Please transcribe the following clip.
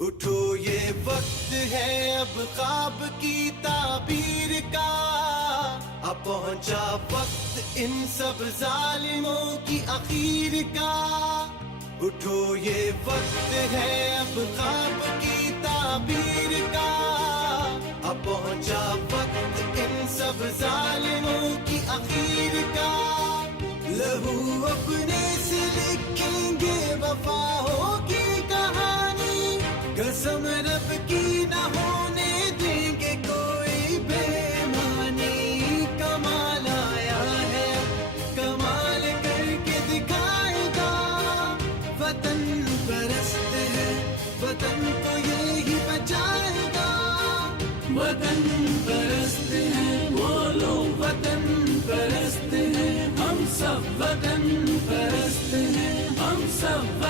اٹھو یہ وقت ہے اب خواب کی تعبیر کا، اب پہنچا وقت ان سب ظالموں کی اخیر کا. اٹھو یہ وقت ہے اب خواب کی تعبیر کا، اب پہنچا وقت ان سب ظالموں کی اخیر کا. لہو اپنے سے لکھیں گے وفا ہوگی کہانی، قسم رب کی نہ ہونے دیں گے کوئی بےمانی. کمال آیا ہے کمال کر کے دکھائے گا، وطن پرست ہے وطن کو یہی بچائے گا. وطن پرست ہے وہ لوگ وطن پرست ہیں، ہم سب وطن پرست ہیں، ہم سب